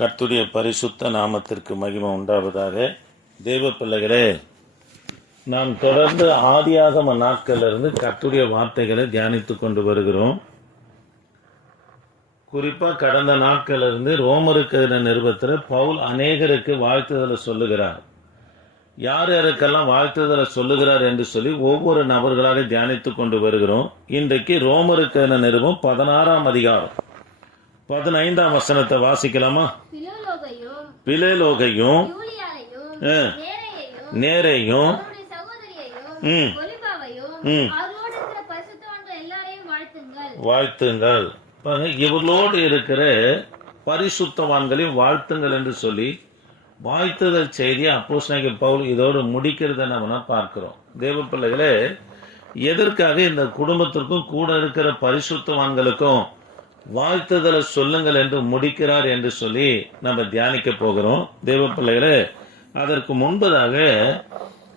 கர்த்துடைய பரிசுத்த நாமத்திற்கு மகிமை உண்டாவதாக. தேவ பிள்ளைகளே நாம் தொடர்ந்து ஆதியாகம நாட்களிலிருந்து கர்த்துடைய வார்த்தைகளை தியானித்து கொண்டு வருகிறோம். குறிப்பாக கடந்த நாட்களிலிருந்து ரோமருக்கு எழுதின பவுல் அநேகருக்கு வாழ்த்துதலை சொல்லுகிறார். யார் யாருக்கெல்லாம் வாழ்த்துதலை சொல்லுகிறார் என்று சொல்லி ஒவ்வொரு நபர்களாக தியானித்து கொண்டு வருகிறோம். இன்றைக்கு ரோமருக்கு எழுதின நிருபம் பதினாறாம் அதிகாரம். பதினைந்தாம் வசனத்தை வாசிக்கலாமா? பிலோலோகையும் நேரையும் வாழ்த்துங்கள். இவர்களோடு இருக்கிற பரிசுத்தவான்களையும் வாழ்த்துங்கள் என்று சொல்லி வாழ்த்துதல் செய்தியை அப்போஸ்தலனாகிய பவுல் இதோடு முடிக்கிறத நம்ம பார்க்கிறோம். தேவ பிள்ளைகளே எதற்காக இந்த குடும்பத்திற்கும் கூட இருக்கிற பரிசுத்தவான்களுக்கும் வாழ்த்துதலை சொல்லுங்கள் என்று முடிக்கிறார் என்று சொல்லி நம்ம தியானிக்க போகிறோம். தேவ பிள்ளைகளே அதற்கு முன்பதாக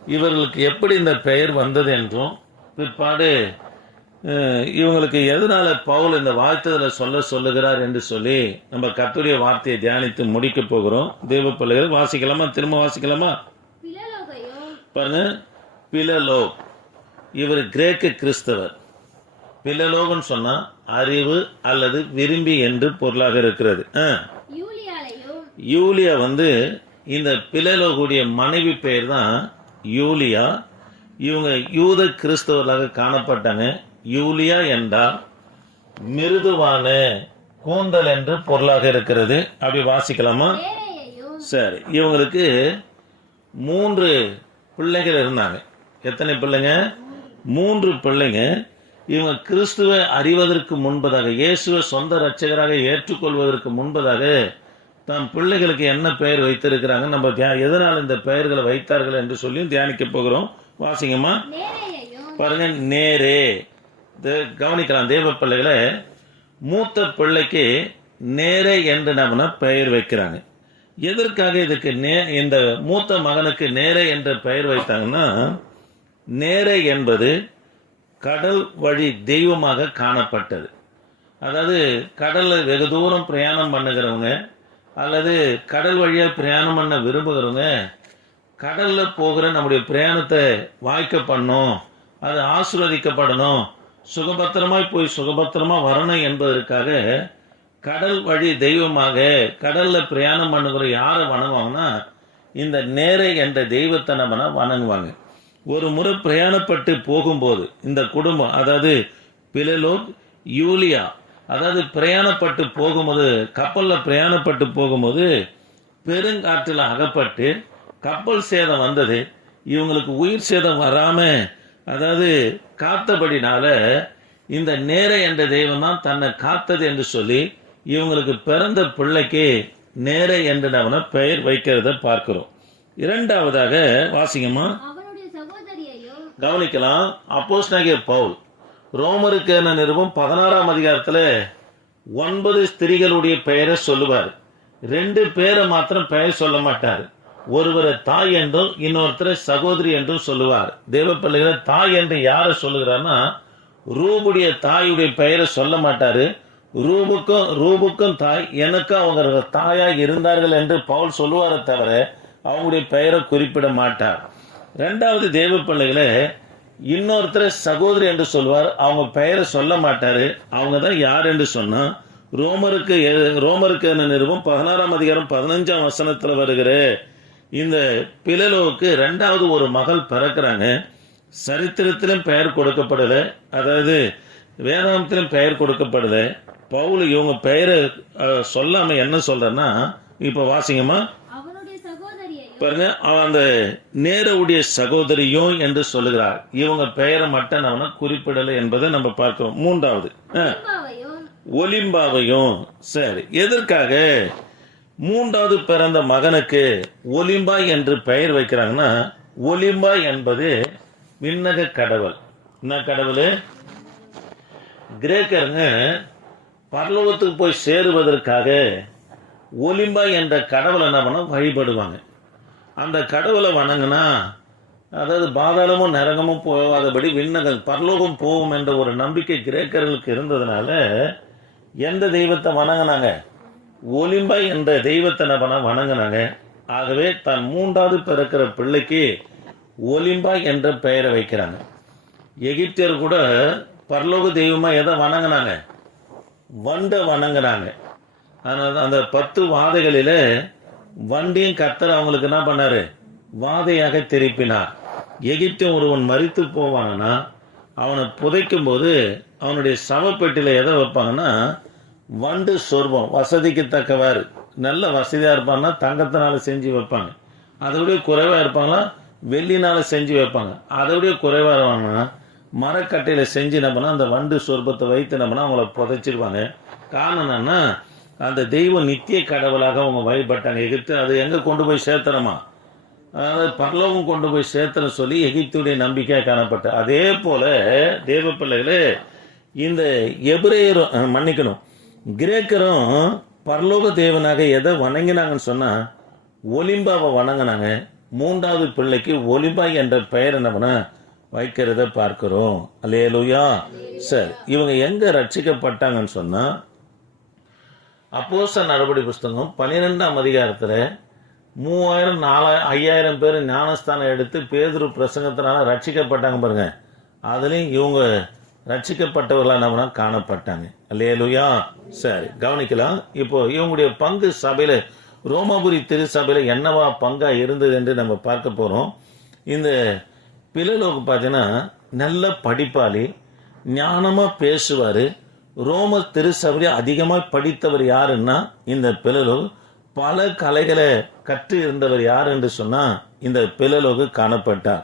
இவர்களுக்கு எப்படி இந்த பெயர் வந்தது என்றும் பிற்பாடு இவங்களுக்கு எதனால பவுல் இந்த வாழ்த்துதலை சொல்ல சொல்லுகிறார் என்று சொல்லி நம்ம கர்த்தருடைய வார்த்தையை தியானித்து முடிக்க போகிறோம். தேவ பிள்ளைகள் வாசிக்கலாமா? திரும்ப வாசிக்கலாமா? பாருங்க. பிலலோ. இவர் கிரேக்க கிறிஸ்தவர். பிலலோகன்னு சொன்னா அறிவு அல்லது விரும்பி என்று பொருளாக இருக்கிறது. யூலியா வந்து இந்த பிலலோகுடைய மனைவி பெயர் தான் யூலியா. இவங்க யூத கிறிஸ்தவர்களாக காணப்பட்டாங்க யூலியா என்றால் மிருதுவான கூந்தல் என்று பொருளாக இருக்கிறது. அப்படி வாசிக்கலாமா? சரி இவங்களுக்கு மூன்று பிள்ளைகள் இருந்தாங்க. எத்தனை பிள்ளைங்க? மூன்று பிள்ளைங்க. இவங்க கிறிஸ்துவை அறிவதற்கு முன்பதாக இயேசுவை சொந்த ரட்சகராக ஏற்றுக்கொள்வதற்கு முன்பதாக தம் பிள்ளைகளுக்கு என்ன பெயர் வைத்திருக்கிறாங்க நம்ம எதனால் இந்த பெயர்களை வைத்தார்கள் என்று சொல்லி தியானிக்க போகிறோம். வாசிங்கம்மா. பாருங்க நேரே. கவனிக்கலாம் தேவ பிள்ளைகளை. மூத்த பிள்ளைக்கு நேரே என்று நம்ம பெயர் வைக்கிறாங்க? எதற்காக இதுக்கு நே இந்த மூத்த மகனுக்கு நேரே என்ற பெயர் வைத்தாங்கன்னா நேரே என்பது கடல் வழி தெய்வமாக காணப்பட்டது. அதாவது கடலில் வெகு தூரம் பிரயாணம் பண்ணுகிறவங்க அல்லது கடல் வழியாக பிரயாணம் பண்ண விரும்புகிறவங்க கடலில் போகிற நம்முடைய பிரயாணத்தை வாய்க்க பண்ணும் அது ஆசீர்வதிக்கப்படணும் சுகபத்திரமாய் போய் சுகபத்திரமாக வரணும் என்பதற்காக கடல் வழி தெய்வமாக கடலில் பிரயாணம் பண்ணுகிற யாரை வணங்குவாங்கன்னா இந்த நேரை என்ற தெய்வத்தை நம்ம வணங்குவாங்க. ஒரு முறை பிரயாணப்பட்டு போகும்போது இந்த குடும்பம் அதாவது பிலலோக் யூலியா அதாவது பிரயாணப்பட்டு போகும்போது கப்பலில் பிரயாணப்பட்டு போகும்போது பெருங்காற்றில் அகப்பட்டு கப்பல் சேதம் வந்தது இவங்களுக்கு உயிர் சேதம் வராமல் அதாவது காத்தபடினால இந்த நேர என்ற தெய்வம் தான் தன்னை காத்தது என்று சொல்லி இவங்களுக்கு பிறந்த பிள்ளைக்கு நேரை என்றவனை பெயர் வைக்கிறத பார்க்கிறோம். இரண்டாவதாக வாசிங்கம்மா. கவனிக்கலாம். அப்போஸ்தலனாகிய பவுல் ரோமருக்கு என நிறுவம் பதினாறாம் அதிகாரத்துல ஒன்பது ஸ்திரிகளுடைய பெயரை சொல்லுவார். ரெண்டு பேரை மாத்திரம் பெயர் சொல்ல மாட்டார். ஒருவரை தாய் என்றும் இன்னொருத்தரை சகோதரி என்றும் சொல்லுவார். தேவ பிள்ளைகளை தாய் என்று யாரை சொல்லுகிறாருன்னா ரூபுடைய தாயுடைய பெயரை சொல்ல மாட்டாரு. ரூபுக்கும் ரூபுக்கும் தாய் எனக்கும் அவங்க தாயா இருந்தார்கள் என்று பவுல் சொல்லுவாரே தவிர அவங்களுடைய பெயரை குறிப்பிட மாட்டார். ரெண்டாவது தேவ பிள்ளைகளே இன்னொருத்தரை சகோதரி என்று சொல்வார். அவங்க பெயரை சொல்ல மாட்டாரு. அவங்க தான் யார் என்று சொன்னா ரோமருக்கு ரோமருக்கு என்ன நிறுவம் பதினாறாம் அதிகாரம் பதினஞ்சாம் வசனத்துல வருகிற இந்த பிளலோவுக்கு ரெண்டாவது ஒரு மகள் பிறக்கிறாங்க. சரித்திரத்திலும் பெயர் கொடுக்கப்படல. அதாவது வேதாந்தத்திலும் பெயர் கொடுக்கப்படல. பவுல் இவங்க பெயரை சொல்லாமல் சொல்லாம என்ன சொல்றேன்னா இப்ப வாசிங்கம்மா. பாருங்க அவன் அந்த நேரவுடைய சகோதரியும் என்று சொல்லுகிறார். இவங்க பெயரை மட்டும் நம்ம குறிப்பிடலை என்பதை நம்ம பார்க்கிறோம். மூன்றாவது ஒலிம்பாவையும் சரி எதற்காக? மூன்றாவது பிறந்த மகனுக்கு ஒலிம்பா என்று பெயர் வைக்கிறாங்கன்னா ஒலிம்பா என்பது விண்ணக கடவுள். என்ன கடவுள்? கிரேக்கருங்க பரலோகத்துக்கு போய் சேருவதற்காக ஒலிம்பா என்ற கடவுளை என்ன பண்ண வழிபடுவாங்க. அந்த கடவுளை வணங்கினா அதாவது பாதாளமும் நரகமும் போகாதபடி விண்ணகம் பரலோகம் போகும் என்ற ஒரு நம்பிக்கை கிரேக்கர்களுக்கு இருந்ததுனால எந்த தெய்வத்தை வணங்கினாங்க? ஒலிம்பா என்ற தெய்வத்தை என்ன வணங்கினாங்க. ஆகவே தன் மூன்றாவது பிறக்கிற பிள்ளைக்கு ஒலிம்பா என்ற பெயரை வைக்கிறாங்க. எகிப்தியர் கூட பரலோக தெய்வமாக எதை வணங்கினாங்க? வண்டை வணங்கினாங்க. அதனால் அந்த பத்து வாதைகளில் வண்டியும் கத்தர் அவங்களுக்கு என்ன பண்ணாரு? வாதையாக திருப்பினார். எகிப்தியன் ஒருவன் மறித்து போவாங்கன்னா அவனை புதைக்கும் போது அவனுடைய சமப்பெட்டியில் எதை வைப்பாங்கன்னா வண்டு சொர்பம் வசதிக்கு தக்கவாறு நல்ல வசதியாக இருப்பாங்கன்னா தங்கத்தினால செஞ்சு வைப்பாங்க. அதை விட குறைவாக இருப்பாங்களா? வெள்ளினால செஞ்சு வைப்பாங்க. அதை விட குறைவாக இருப்பாங்கன்னா மரக்கட்டையில் செஞ்சு என்ன அந்த வண்டு சொர்பத்தை வைத்து என்ன அவங்கள புதைச்சிருவாங்க. காரணம் என்னன்னா அந்த தெய்வம் நித்திய கடவுளாக அவங்க வழிபட்டாங்க. எகிப்து அது எங்கே கொண்டு போய் சேர்த்துறோமா அதாவது பரலோகம் கொண்டு போய் சேர்த்துன்னு சொல்லி எகிப்துடைய நம்பிக்கையாக காணப்பட்ட. அதே போல் தேவ பிள்ளைகளே இந்த எபிரேயரும் மன்னிக்கணும். கிரேக்கரும் பரலோக தேவனாக எதை வணங்கினாங்கன்னு சொன்னால் ஒலிம்பாவை வணங்கினாங்க. மூன்றாவது பிள்ளைக்கு ஒலிம்பா என்ற பெயர் என்ன வைக்கிறத பார்க்கிறோம். அல்லையலுயா சரி இவங்க எங்கே ரட்சிக்கப்பட்டாங்கன்னு சொன்னால் அப்போஸ்தலர் நடவடி புஸ்தகம் பன்னிரெண்டாம் அதிகாரத்தில் மூவாயிரம் நாலாயிரம் ஐயாயிரம் பேர் ஞானஸ்தானம் எடுத்து பேதுரு பிரசங்கத்தினால ரட்சிக்கப்பட்டாங்க பாருங்க. அதுலேயும் இவங்க ரட்சிக்கப்பட்டவர்களாக நம்ம காணப்பட்டாங்க. இல்லையா சரி கவனிக்கலாம். இப்போ இவங்களுடைய பங்கு சபையில் ரோமாபுரி திருச்சபையில் என்னவா பங்காக இருந்தது என்று நம்ம பார்க்க போகிறோம் இந்த பிள்ளைகளுக்கு பார்த்தீங்கன்னா நல்ல படிப்பாளி ஞானமாக பேசுவார். ரோம திருச்சபையில் அதிகமாக படித்தவர் யாருன்னா இந்த பிளலோகு பல கலைகளை கற்று இருந்தவர் யார் என்று சொன்னால் இந்த பிள்ளலோகு காணப்பட்டார்.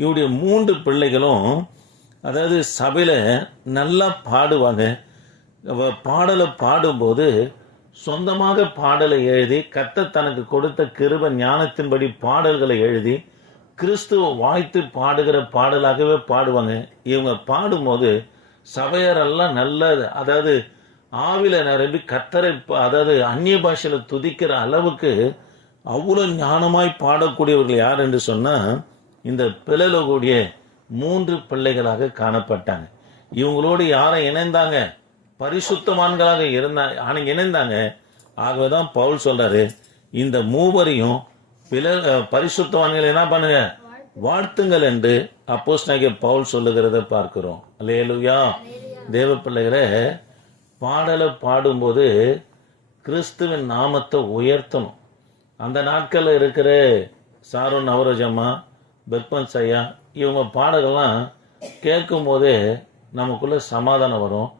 இவருடைய மூன்று பிள்ளைகளும் அதாவது சபையில் நல்லா பாடுவாங்க. பாடலை பாடும்போது சொந்தமாக பாடலை எழுதி கத்த தனக்கு கொடுத்த கிருப ஞானத்தின்படி பாடல்களை எழுதி கிறிஸ்துவ வாழ்த்து பாடுகிற பாடலாகவே பாடுவாங்க. இவங்க பாடும்போது சபையரெல்லாம் நல்ல அதாவது ஆவில நிரம்பி கத்தரை அதாவது அந்நிய பாஷையில துதிக்கிற அளவுக்கு அவ்வளோ ஞானமாய் பாடக்கூடியவர்கள் யார் என்று சொன்னா இந்த பிளலக்கூடிய மூன்று பிள்ளைகளாக காணப்பட்டாங்க. இவங்களோடு யாரை இணைந்தாங்க? பரிசுத்தவான்களாக இருந்தாங்க ஆனால் இணைந்தாங்க. ஆகவே தான் பவுல் சொல்றாரு இந்த மூவரையும் பிற பரிசுத்தவான்கள் என்ன பண்ணுங்க? வாழ்த்துங்கள் என்று அப்போஸ் பவுல் சொல்லுகிறத பார்க்கிறோம். அல்லேலூயா. தேவ பிள்ளைகளை பாடலை பாடும்போது கிறிஸ்துவின் நாமத்தை உயர்த்தணும். அந்த நாட்களில் இருக்கிற சாரோ நவரோஜம்மா பெர்பன்ஸ் ஐயா இவங்க பாடல்கள்லாம் கேட்கும்போதே நமக்குள்ளே சமாதானம் வரும்.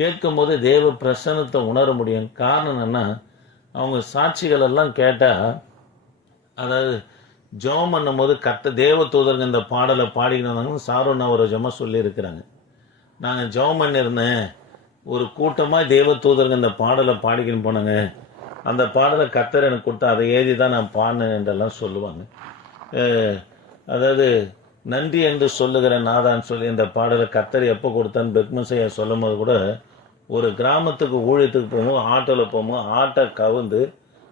கேட்கும்போது தேவ பிரசன்னத்தை உணர முடியும். காரணம் என்னென்னா அவங்க சாட்சிகள் எல்லாம் கேட்டால் அதாவது ஜெபம் பண்ணும்போது கத்த தேவ தூதர்கள் இந்த பாடலை பாடிக்கிறாங்கன்னு சாரோ நவரோஜமாக சொல்லியிருக்கிறாங்க. நாங்கள் ஜெபம் பண்ணியிருந்தேன் ஒரு கூட்டமாக தேவ தூதருங்க இந்த பாடலை பாடிக்கின்னு போனாங்க. அந்த பாடலை கத்தர் எனக்கு கொடுத்தா அதை எழுதி தான் நான் பாடினேன் என்றெல்லாம் சொல்லுவாங்க. அதாவது நன்றி என்று சொல்லுகிற நாதான்னு சொல்லி இந்த பாடலை கத்தர் எப்போ கொடுத்தான்னு பெக்மசையா சொல்லும் போது கூட ஒரு கிராமத்துக்கு ஊழியத்துக்கு போகும்போது ஆட்டோவில் போகும்போது ஆட்டை கவுந்து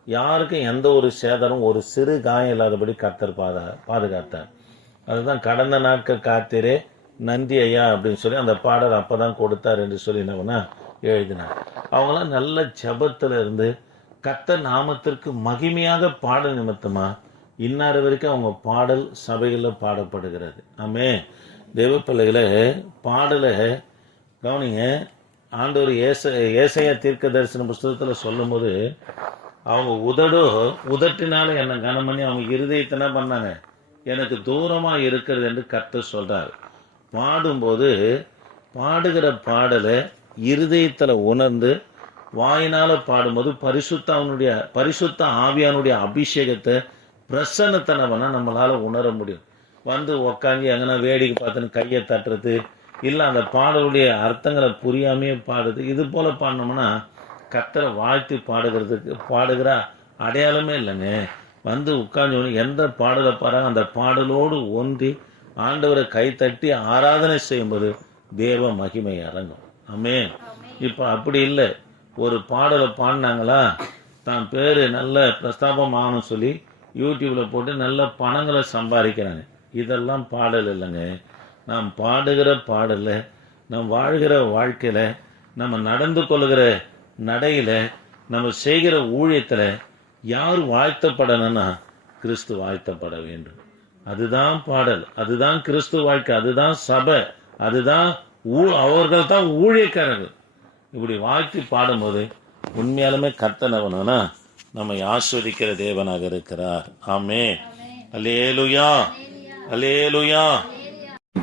யாருக்கும் எந்த ஒரு சேதாரம் ஒரு சிறு காயம் இல்லாதபடி கத்தர் பாதா பாதுகாத்தார். அதுதான் கடந்த நாட்கள் காத்திரே நன்றி ஐயா அப்படின்னு சொல்லி அந்த பாடல் அப்பதான் கொடுத்தார் என்று சொல்லி என்ன எழுதினார். அவங்களாம் நல்ல ஜபத்தில் இருந்து கத்த நாமத்திற்கு மகிமையாக பாட நிமித்தமா இன்னார் வரைக்கும் அவங்க பாடல் சபைகளில் பாடப்படுகிறது. ஆமே. தெய்வ பிள்ளைகளை பாடலை கவனிங்க. ஆண்டவர் ஏச ஏசையா தீர்க்க தரிசன புஸ்தகத்தில் சொல்லும்போது அவங்க உதடோ உதட்டினால என்னை கனம் பண்ணி அவங்க இருதயத்தினா பண்ணாங்க? எனக்கு தூரமாக இருக்கிறது என்று கத்த சொல்கிறார் பாடும்போது பாடுகிற பாடலை இருதயத்தில் உணர்ந்து வாயினால் பாடும்போது பரிசுத்த அவனுடைய பரிசுத்த ஆவியானுடைய அபிஷேகத்தை பிரசன்னத்தை நம்மளால் உணர முடியும். வந்து உக்காந்து எங்கன்னா வேடிக்கை பார்த்துன்னு கையை தட்டுறது இல்லை அந்த பாடலுடைய அர்த்தங்களை புரியாமையே பாடுறது இது போல் பாடினோம்னா கத்தரை வாழ்த்தி பாடுகிறதுக்கு பாடுகிற அடையாளமே இல்லைங்க. வந்து உட்கார்ந்து எந்த பாடலை பாடுறாங்க அந்த பாடலோடு ஒன்றி ஆண்டவரை கைத்தட்டி ஆராதனை செய்யும்போது தேவ மகிமை இறங்கும் ஆமென். இப்போ அப்படி இல்லை. ஒரு பாடலை பாடினாங்களா? தான் பேர் நல்ல பிரஸ்தாபம் ஆகணும்னு சொல்லி யூடியூப்ல போட்டு நல்ல பணங்களை சம்பாதிக்கிறாங்க. இதெல்லாம் பாடல் இல்லைங்க. நாம் பாடுகிற பாடல நாம் வாழ்கிற வாழ்க்கையில நம்ம நடந்து கொள்கிற நடையில நம்ம செய்கிற ஊழியத்தில் யார் வாழ்த்தப்படணும்னா கிறிஸ்து வாழ்த்தப்பட வேண்டும். அதுதான் பாடல் அதுதான் கிறிஸ்துவ வாழ்க்கை அதுதான் சபை அதுதான் ஊ- அவர்கள் தான் ஊழியக்காரர்கள். இப்படி வாழ்த்தி பாடும்போது உண்மையாலுமே கர்த்தனவனா நம்மை ஆஸ்வதிக்கிற தேவனாக இருக்கிறார். ஆமே அலேலுயா அலேலுயா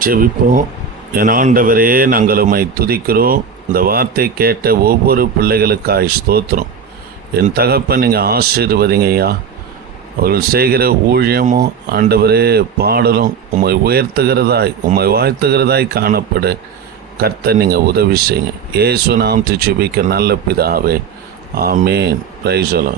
ஜெபிப்போம். என் ஆண்டவரே நாங்கள் உம்மை துதிக்கிறோம். இந்த வார்த்தை கேட்ட ஒவ்வொரு பிள்ளைகளுக்காய் ஸ்தோத்திரம். என் தகப்பன் நீங்கள் ஆசீர்வதிங்க ஐயா. அவர்கள் செய்கிற ஊழியமும் ஆண்டவரே பாடலும் உம்மை உயர்த்துகிறதாய் உம்மை வாழ்த்துகிறதாய் காணப்பட கர்த்த நீங்கள் உதவி செய்யுங்க. ஏசு நாம் திச்சுபிக்க நல்ல பிதாவே. ஆமேன். பிரைசலோ